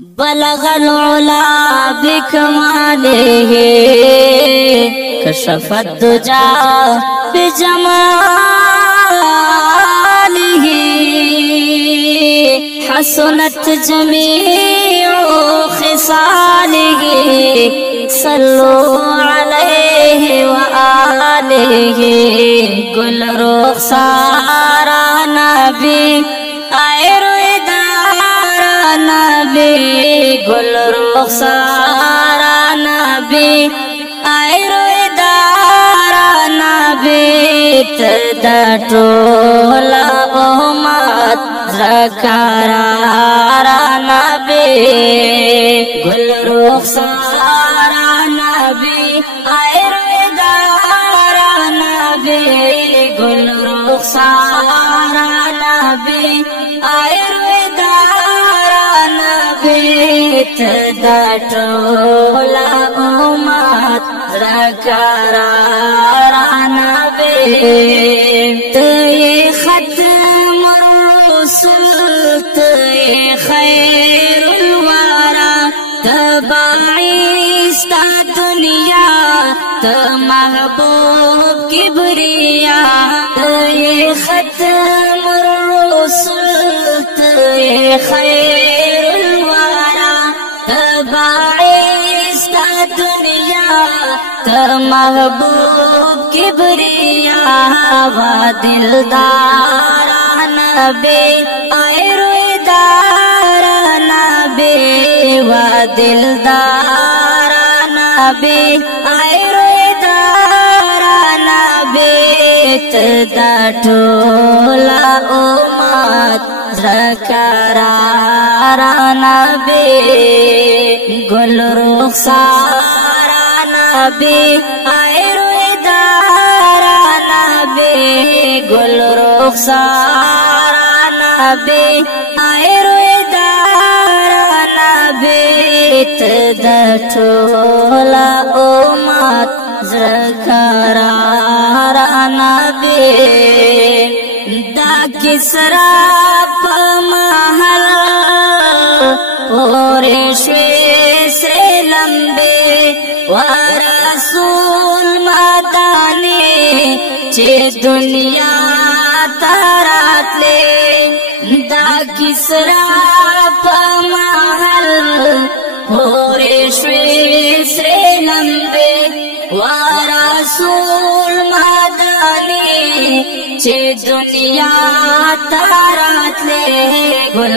بلغ العلا بكماله كشف الدجى بجماله حسنت جميع خصاله صلوا عليه وآله گل رخسار نبی نبی گل رخسار نبی ایرو دار نبی تدا ټوله امت ذکرار نبی گل رخسار نبی ایرو دار نبی گل رخسار نبی ایرو تدا ټوله امت ذکرار نبی ته ختم الرسل ته خیر الورا تبعیس تا دنیا ته محبوب کبریا ته ختم الرسل ته خیر باعث تا دنیا تا محبوب کبریا و دلدار نبی ایرو دار نبی و دلدار نبی ایرو دار نبی تدا ټوله امت ذکرار نبی گل رخسار نبی ایرو دار نبی گل رخسار نبی ایرو دار نبی تدا ټوله امت ذکرار نبی دا کسرا پا محل پورے شوی سے لمبے و رسول مدانے چے دنیا تارات لے دا کسرا پا محل پورے شوی سے لمبے و رسول مدانے چے دنیا تارات لے